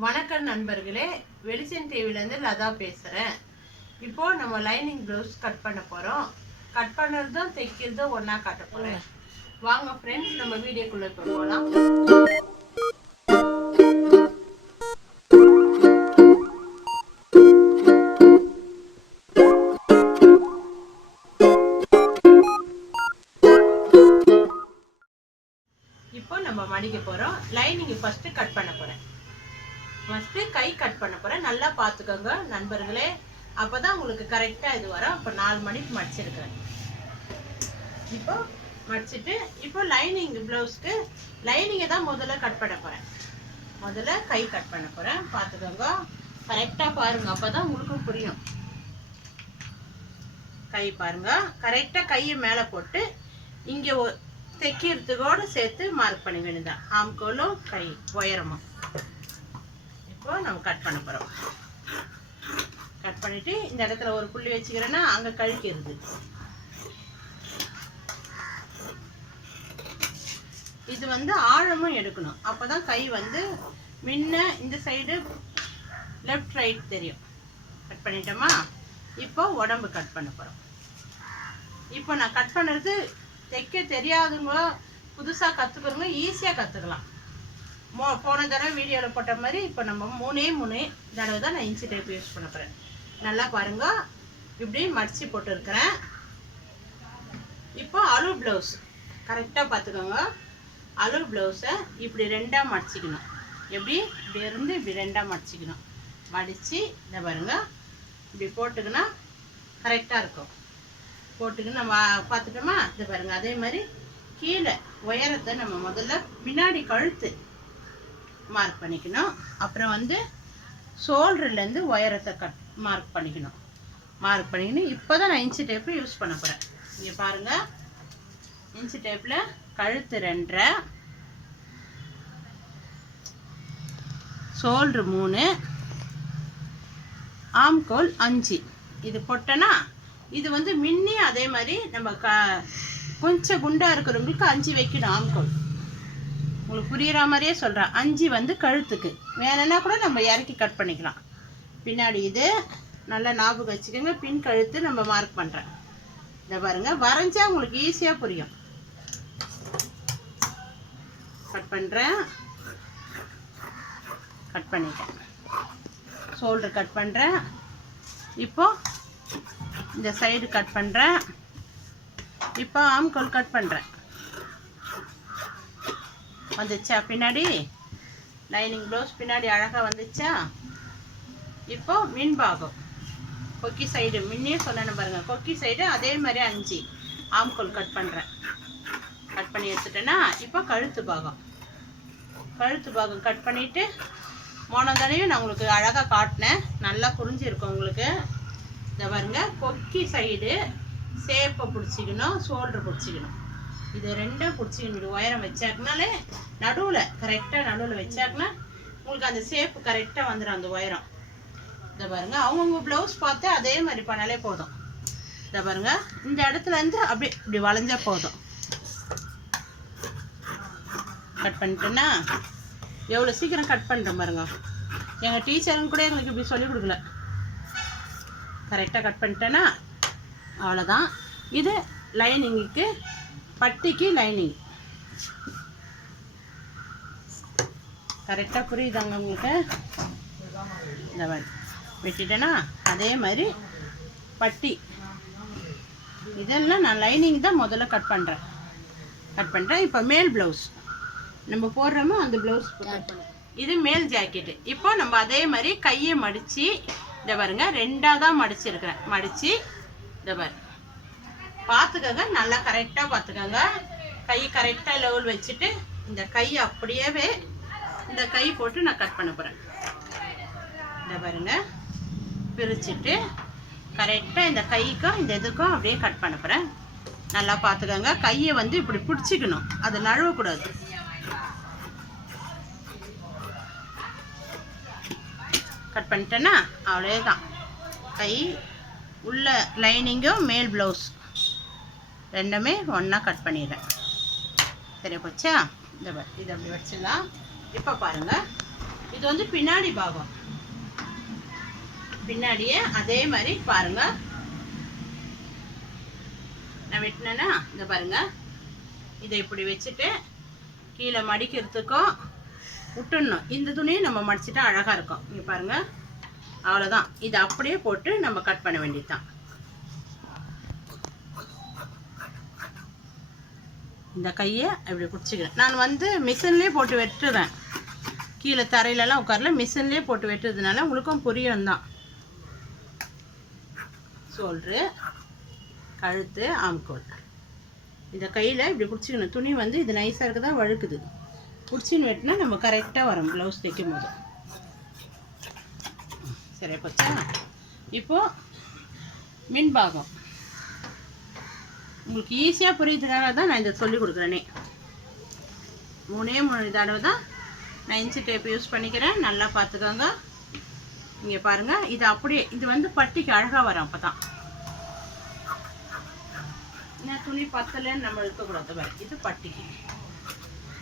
வணக்கம் நண்பர்களே, வெளிச்சம் டிவிலேருந்து லதா பேசுகிறேன். இப்போ நம்ம லைனிங் ப்ளவுஸ் கட் பண்ண போகிறோம். கட் பண்ணுறதும் தைக்கிறதும் ஒன்றா காட்ட போகிறேன். வாங்க ஃப்ரெண்ட்ஸ், நம்ம வீடியோக்குள்ளே போகலாம். இப்போ நம்ம மடிக்க போகிறோம். லைனிங் ஃபஸ்ட்டு கட் பண்ண போகிறேன். ஃபஸ்ட்டு கை கட் பண்ண போகிறேன். நல்லா பார்த்துக்கோங்க நண்பர்களே, அப்போ தான் உங்களுக்கு கரெக்டாக இது வரும். இப்போ 4 மணிக்கு மடிச்சிருக்கிறேன். இப்போ மடிச்சுட்டு இப்போ லைனிங் ப்ளவுஸ்க்கு லைனிங்கை தான் முதல்ல கட் பண்ண போகிறேன். முதல்ல கை கட் பண்ண போகிறேன். பார்த்துக்கோங்க, கரெக்டாக பாருங்கள், அப்போ தான் உங்களுக்கும் புரியும். கை பாருங்கள், கரெக்டாக கையை மேலே போட்டு இங்கே தைக்கிறதுக்கோடு சேர்த்து மார்க் பண்ணி வேணுதான். ஆம்கோலும் கை உயரமும் இப்போ நம்ம கட் பண்ண போகிறோம். கட் பண்ணிவிட்டு இந்த இடத்துல ஒரு புள்ளி வச்சுக்கிறேன்னா அங்கே கழிக்கிறது. இது வந்து ஆழமும் எடுக்கணும், அப்போ தான் கை வந்து முன்ன இந்த சைடு லெஃப்ட் ரைட் தெரியும். கட் பண்ணிட்டோமா? இப்போ உடம்பு கட் பண்ண போகிறோம். இப்போ நான் கட் பண்ணுறது தைக்க தெரியாதவங்க, புதுசாக கற்றுக்கிறவங்க ஈஸியாக கற்றுக்கலாம். போன தடவை வீடியோவில் போட்ட மாதிரி இப்போ நம்ம 3 தடவை தான் நான் இன்ச்சி டேப் யூஸ் பண்ண போகிறேன். நல்லா பாருங்கள், இப்படி மடித்து போட்டுருக்கிறேன். இப்போ அளவு ப்ளவுஸ் கரெக்டாக பார்த்துக்கோங்க. அளவு ப்ளவுஸை இப்படி 2ஆக மடிச்சிக்கணும். இப்படி இருந்து இப்படி 2ஆக மடிச்சிக்கணும். மடித்து இந்த பாருங்கள், இப்படி போட்டுக்கினா கரெக்டாக இருக்கும். போட்டுக்கின்னு நம்ம பார்த்துட்டோமா? இது பாருங்கள், அதே மாதிரி கீழே உயரத்தை நம்ம முதல்ல பின்னாடி கழுத்து மார்க் பண்ணிக்கணும். அப்புறம் வந்து ஷோல்டர்லேருந்து உயரத்தை மார்க் பண்ணிக்கணும். மார்க் பண்ணிக்கணும். இப்போ தான் நான் இன்ச்சி டேப்பு யூஸ் பண்ண போகிறேன். இங்கே பாருங்கள், இன்ச்சி டேப்பில் கழுத்து 2.5, ஷோல்டர் 3, ஆம்கோல் 5. இது போட்டோன்னா இது வந்து மின்னி அதே மாதிரி நம்ம கொஞ்சம் குண்டாக இருக்கிறவங்களுக்கு 5 வைக்கணும். ஆம்கோல் உங்களுக்கு புரிகிற மாதிரியே சொல்கிறேன். 5 வந்து கழுத்துக்கு, வேணும்னா கூட நம்ம இறக்கி கட் பண்ணிக்கலாம். பின்னாடி இது நல்லா ஞாபகம் வச்சுக்கோங்க. பின் கழுத்து நம்ம மார்க் பண்ணுறேன். இதை பாருங்கள், வரைஞ்சா உங்களுக்கு ஈஸியாக புரியும். கட் பண்ணுறேன். கட் பண்ணிட்டேன். ஷோல்டர் கட் பண்ணுறேன். இப்போ இந்த சைடு கட் பண்ணுறேன். இப்போ ஆம்கோல் கட் பண்ணுறேன். வந்துச்சா? பின்னாடி லைனிங் ப்ளவுஸ் பின்னாடி அழகாக வந்துச்சா? இப்போ மின்பாகம் கொக்கி சைடு முன்னே சொன்னேன்னு பாருங்கள், கொக்கி சைடு அதே மாதிரி 5 ஆம்கோல் கட் பண்ணுறேன். கட் பண்ணி எடுத்துட்டேன்னா இப்போ கழுத்து பாகம் கட் பண்ணிவிட்டு போன தடவையும் நான் உங்களுக்கு அழகாக காட்டினேன். நல்லா புரிஞ்சிருக்கும் உங்களுக்கு. இதை பாருங்கள், கொக்கி சைடு சேப்பை பிடிச்சிக்கணும், ஷோல்டர் பிடிச்சிக்கணும். இது 2 பிடிச்சிக்கணும். இப்படி உயரம் வச்சாக்குனாலே நடுவில் கரெக்டாக நடுவில் வச்சாக்குனா உங்களுக்கு அந்த ஷேப்பு கரெக்டாக வந்துடும், அந்த உயரம். இதை பாருங்கள், அவங்கவுங்க ப்ளவுஸ் பார்த்து அதே மாதிரி பண்ணாலே போதும். இதை பாருங்கள், இந்த இடத்துலேருந்து அப்படி இப்படி வளைஞ்சா போதும். கட் பண்ணிட்டேன்னா எவ்வளோ சீக்கிரம் கட் பண்ணுறேன் பாருங்க. எங்கள் டீச்சருங்க கூட எங்களுக்கு இப்படி சொல்லிக் கொடுக்கல. கரெக்டாக கட் பண்ணிட்டேன்னா அவ்வளோதான். இது லைனிங்குக்கு, பட்டிக்கு லைனிங். கரெக்டாக புரியுதாங்க உங்களுக்கு? இந்த மாதிரி வெட்டிட்டேன்னா அதே மாதிரி பட்டி. இதெல்லாம் நான் லைனிங் தான் முதல்ல கட் பண்ணுறேன். இப்போ மேல் ப்ளவுஸ் நம்ம போடுறோமோ அந்த ப்ளவுஸ் இது மேல் ஜாக்கெட்டு. இப்போ நம்ம அதே மாதிரி கையை மடித்து இதை பாருங்க, 2ஆக தான் மடிச்சிருக்கிறேன். மடித்து இதை பாரு பார்த்துக்கோங்க, நல்லா கரெக்டாக பார்த்துக்கோங்க. கை கரெக்டாக லெவல் வச்சுட்டு இந்த கை அப்படியே இந்த கை போட்டு நான் கட் பண்ண போகிறேன். இதை பாருங்க, பிரிச்சுட்டு கரெக்டாக இந்த கைக்கும் இந்த இதுக்கும் அப்படியே கட் பண்ண போகிறேன். நல்லா பார்த்துக்கோங்க, கையை வந்து இப்படி பிடிச்சிக்கணும், அது நழுவக்கூடாது. கட் பண்ணிட்டேன்னா அவ்வளோதான். கை உள்ள லைனிங்கும் மேல் ப்ளவுஸ் 2மே ஒன்றா கட் பண்ணிடுறேன். சரி போச்சா? இதை அப்படி வச்சிடலாம். இப்போ பாருங்கள், இது வந்து பின்னாடி பாகம். பின்னாடியே அதே மாதிரி பாருங்க, நான் வெட்டினேன்னா இந்த பாருங்க, இதை இப்படி வச்சுட்டு கீழே மடிக்கிறதுக்கும் விட்டுடணும். இந்த துணியை நம்ம மடிச்சுட்டா அழகாக இருக்கும். இங்கே பாருங்க, அவ்வளோதான். இதை அப்படியே போட்டு நம்ம கட் பண்ண வேண்டியதுதான். இந்த கையை இப்படி பிடிச்சிக்கிறேன். நான் வந்து மிஷின்லேயே போட்டு வெட்டுறேன். கீழே தரையிலலாம் உட்காரல, மிஷின்லேயே போட்டு வெட்டுறதுனால உங்களுக்கும் புரியும் தான். ஷோல்ட்ரு, கழுத்து, ஆம்கோல். இந்த கையில் இப்படி பிடிச்சிக்கணும். துணி வந்து இது நைஸாக இருக்க தான் வழுக்குது. பிடிச்சின்னு வெட்டினா நம்ம கரெக்டாக வரும் ப்ளவுஸ் தைக்கும் போது. சரி போச்சா? இப்போது மின்பாகம் உங்களுக்கு ஈஸியாக புரியுதுக்காக தான் நான் இதை சொல்லி கொடுக்குறேனே. 3 தடவை தான் நான் இன்ச்சு டேப் யூஸ் பண்ணிக்கிறேன். நல்லா பார்த்துக்கோங்க. இங்கே பாருங்கள், இது அப்படியே இது வந்து பட்டிக்கு அழகாக வரும். அப்போ தான் என்ன துணி பத்தலைன்னு நம்ம இருக்கக்கூடாது. பாரு, இது பட்டிக்கு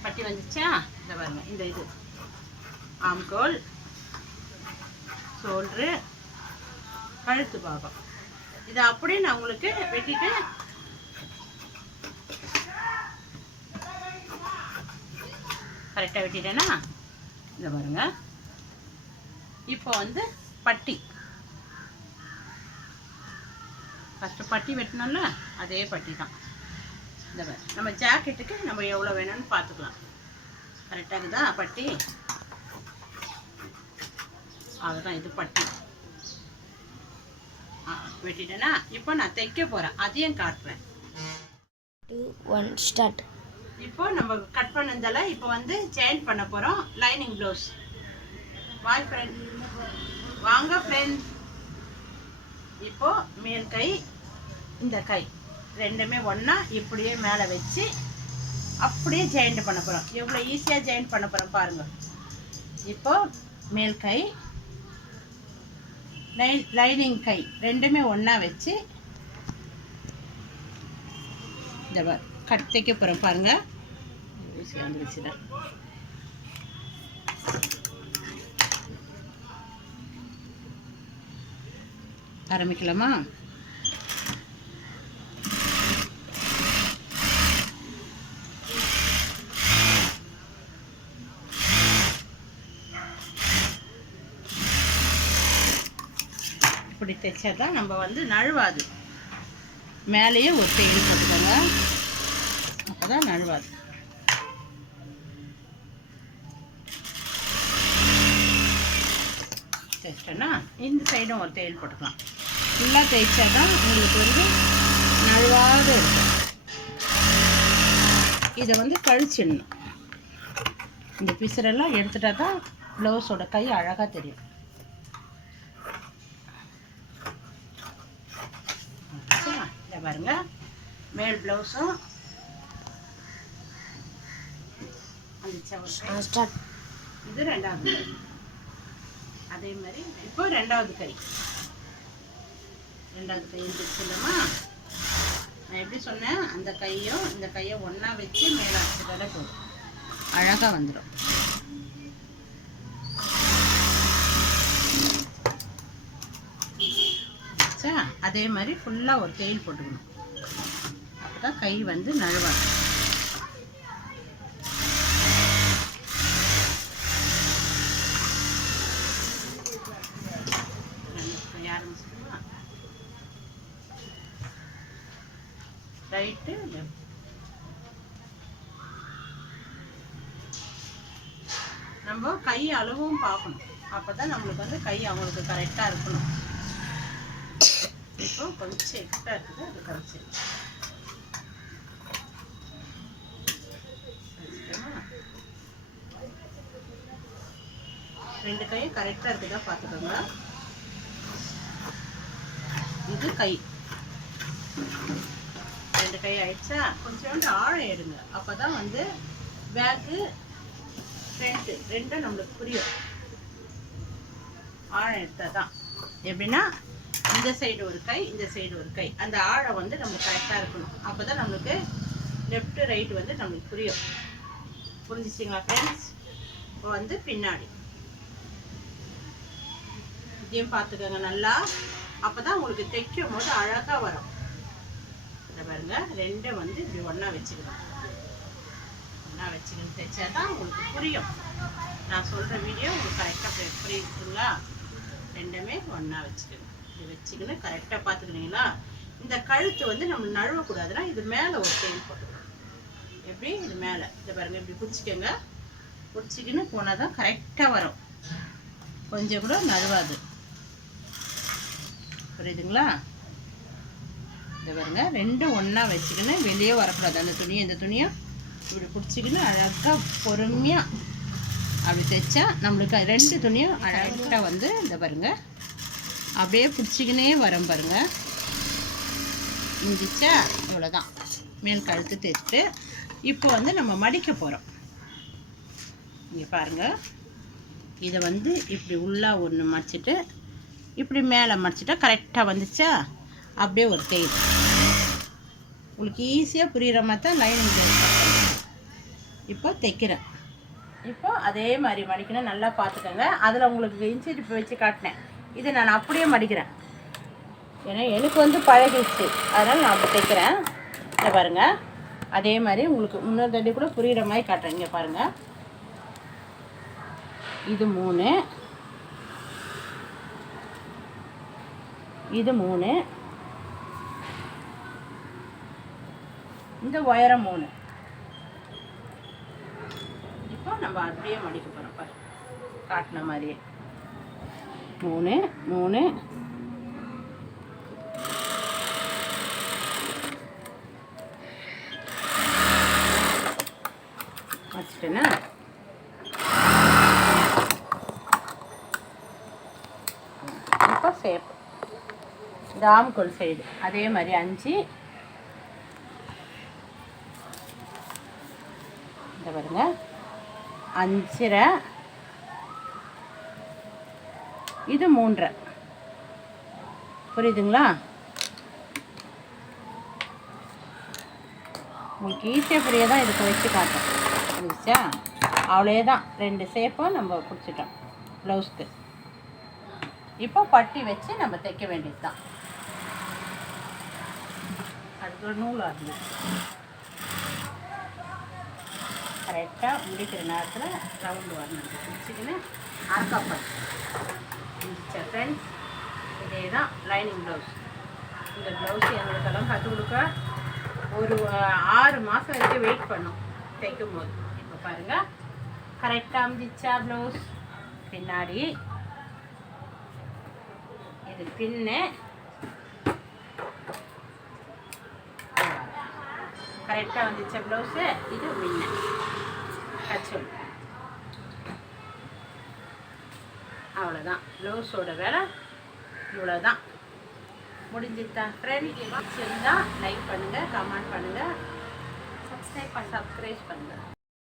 பட்டி வந்துச்சா? இதை பாருங்க, இந்த இது ஆம்கோல், ஷோல்ட்ரு, கழுத்து பாகம். இதை அப்படியே நான் உங்களுக்கு வெட்டிட்டு கரெக்டாக வெட்டிட்டேன்னா இதை பாருங்க. இப்போ வந்து பட்டி ஃபஸ்ட்டு பட்டி வெட்டினோம்ல, அதே பட்டி தான். இந்த மாதிரி நம்ம ஜாக்கெட்டுக்கு நம்ம எவ்வளோ வேணும்னு பார்த்துக்கலாம். கரெக்டாக இருக்குதா பட்டி? அதுதான் இது பட்டி. வெட்டிட்டேன்னா இப்போ நான் தைக்க போகிறேன், அதையும் காட்டுறேன். 2 1 ஸ்டார்ட். இப்போ நம்ம கட் பண்ணதால இப்போ வந்து ஜாயின் பண்ண போகிறோம் லைனிங் ப்ளவுஸ். வாய் ஃப்ரெண்ட், வாங்க ஃப்ரெண்ட். இப்போ மேல் கை, இந்த கை ரெண்டுமே ஒன்றா இப்படியே மேலே வச்சு அப்படியே ஜாயிண்ட் பண்ண போகிறோம். எவ்வளோ ஈஸியாக ஜாயின் பண்ண போகிறோம் பாருங்கள். இப்போ மேல் கை, லைனிங் கை ரெண்டுமே ஒன்றா வச்சு இந்த கட் தைக்க போகிறோம் பாருங்கள். ஈஸியாக வந்துருச்சுதான். ஆரம்பிக்கலாமா? இப்படி தைச்சா தான் நம்ம வந்து நழுவாது. மேலேயே ஒரு தையல் போட்டுக்கோங்க, அப்போ தான் நழுவாது. தைச்சிட்டோன்னா இந்த சைடும் ஒரு தையல் போட்டுக்கலாம். ஃபுல்லாக தைச்சா தான் உங்களுக்கு வந்து நழுவாது இருக்கும். இதை வந்து கழிச்சிடணும். இந்த பிசரெல்லாம் எடுத்துட்டா தான் ப்ளவுஸோட கை அழகாக தெரியும். இதை பாருங்க, மேல் ப்ளவுஸும் இது ரெண்டாவது. அதே மாதிரி இப்போ ரெண்டாவது கை எழுந்திரிச்சிடலாமா? நான் எப்படி சொன்னேன், அந்த கையும் இந்த கையை ஒன்றா வச்சு மேலே அடிச்சுட்டாலே போதும், அழகாக வந்துடும். சரி, அதே மாதிரி ஃபுல்லாக ஒரு தையல் போட்டுக்கணும். அப்போ தான் கை வந்து நழுவாது. Right left. நம்ம கை அளவும் பார்க்கணும், அப்போ தான் நம்மளுக்கு வந்து கை அவங்களுக்கு கரெக்டாக இருக்கணும். இப்போ கொஞ்சம் எக்ஸ்ட்ரா இருக்குது, அது கழிச்சு ரெண்டு கையும் கரெக்டாக இருக்குதா பார்த்துக்கோங்க. இது கை ரெண்டு கை ஆயிடுச்சா? கொஞ்சோண்டு ஆழம் எடுங்க, அப்போ தான் வந்து பேக்கு ஃப்ரண்ட்டு ரெண்டும் நம்மளுக்கு புரியும். ஆழம் எடுத்தால் தான் எப்படின்னா இந்த சைடு ஒரு கை, இந்த சைடு ஒரு கை, அந்த ஆழம் வந்து நம்மளுக்கு கரெக்டாக இருக்கணும். அப்போ தான் நம்மளுக்கு லெஃப்ட்டு ரைட்டு வந்து நம்மளுக்கு புரியும். புரிஞ்சிச்சிங்களா ஃப்ரெண்ட்ஸ்? இப்போ வந்து பின்னாடி சுற்றியும் பார்த்துக்கோங்க நல்லா. அப்போ தான் உங்களுக்கு தைக்கும் போது அழகாக வரும். இதை பாருங்க, ரெண்டும் வந்து இப்படி ஒன்றா வச்சுக்கணும். ஒன்றா வச்சுக்கணும் தைச்சா தான் உங்களுக்கு புரியும். நான் சொல்கிற வீடியோ உங்களுக்கு கரெக்டாக புரியுதுங்களா? ரெண்டுமே ஒன்றா வச்சுக்கணும். இது வச்சுக்கணும் கரெக்டாக பார்த்துக்கினீங்களா? இந்த கழுத்து வந்து நம்ம நழுவக்கூடாதுன்னா இது மேலே ஒரு செயின் போட்டுக்கணும். எப்படி இது மேலே இதை பாருங்க, இப்படி பிடிச்சிக்கோங்க. பிடிச்சிக்கின்னு போனால் தான் கரெக்டாக வரும். கொஞ்சம் கூட நழுவாது. புரியுதுங்களா? இதை பாருங்க, ரெண்டும் ஒன்றா வச்சுக்கின்னு வெளியே வரக்கூடாது. அந்த துணியை இந்த துணியை இப்படி பிடிச்சிக்கின்னு அழகாக பொறுமையாக அப்படி தைச்சா நம்மளுக்கு ரெண்டு துணியும் அழகாக வந்து இந்த பாருங்க அப்படியே பிடிச்சிக்கினே வரும் பாருங்க. இங்கிச்சா இவ்வளோதான் மேல் கழுத்து தைச்சிட்டு இப்போ வந்து நம்ம மடிக்க போகிறோம். இங்கே பாருங்கள், இதை வந்து இப்படி உள்ளே ஒன்று மடிச்சிட்டு இப்படி மேலே மடிச்சிட்டா கரெக்டாக வந்துச்சா? அப்படியே ஒரு தையல். உங்களுக்கு ஈஸியாக புரிகிற மாதிரி தான் லைனிங் இப்போ தைக்கிறேன். இப்போ அதே மாதிரி மடிக்கணும். நல்லா பார்த்துக்கோங்க. அதில் உங்களுக்கு இன்ச்சி டிப்பு வச்சு காட்டினேன். இதை நான் அப்படியே மடிக்கிறேன். ஏன்னா எனக்கு வந்து பழகிடுச்சு, அதனால் நான் அப்படி தைக்கிறேன். இதை பாருங்கள், அதே மாதிரி உங்களுக்கு இன்னொரு தட்டி கூட புரிகிற மாதிரி காட்டுறேன். இங்கே பாருங்கள், இது 3, இது 3, இந்த உயரம் 3. இப்போ நம்ம அப்படியே மடிக்க போகிறோம். பாரு, காட்டின மாதிரியே 3 3 வச்சுட்டேன்னா இப்போ சேப் இந்த ஆம்கோல் சைடு அதே மாதிரி 5. இந்த பாருங்க 5.5, இது 3.5. புரியுதுங்களா? உங்களுக்கு ஈஸியாக புரிய தான் இதுக்கு வச்சு காட்டேன். புரியுச்சா? அவ்வளோ தான், 2 ஷேப்பும் நம்ம பிடிச்சிட்டோம் ப்ளவுஸ்க்கு. இப்போ பட்டி வச்சு நம்ம தைக்க வேண்டியது தான். அதுக்கு நூல் ஆகுது. கரெக்டாக முடிக்கிற நேரத்தில் ரவுண்டு வரணும். பிடிச்சிக்கின்னு அரைக்கப்பட்டு முடிச்ச ஃப்ரெண்ட்ஸ். இதே தான் லைனிங் ப்ளவுஸ். இந்த ப்ளவுஸ் எங்களுக்கெல்லாம் கற்றுக் கொடுக்க ஒரு 6 மாதம் வரைக்கும் வெயிட் பண்ணோம் தைக்கும் போது. இப்போ பாருங்கள், கரெக்டாக அமைஞ்சிச்சா ப்ளவுஸ்? பின்னாடி இது பின்னு கரெக்டாக வந்துச்ச ப்ளவுஸு. இது முன்ன கச்சல். அவ்வளோதான் ப்ளவுஸோட வேலை. இவ்வளோதான் முடிஞ்சுதான் ஃப்ரெண்ட். பிடிச்சிருந்தா லைக் பண்ணுங்கள், கமெண்ட் பண்ணுங்கள், சப்ஸ்கிரைப் பண்ணுங்கள்.